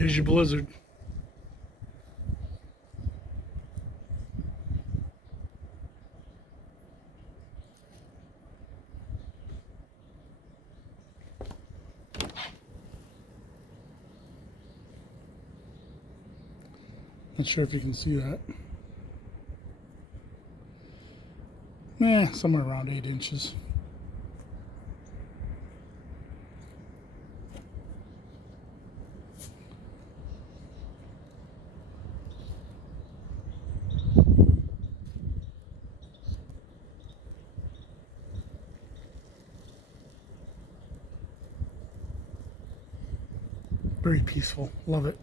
Here's your blizzard. Not sure if you can see that. Somewhere around 8 inches. Very peaceful. Love it.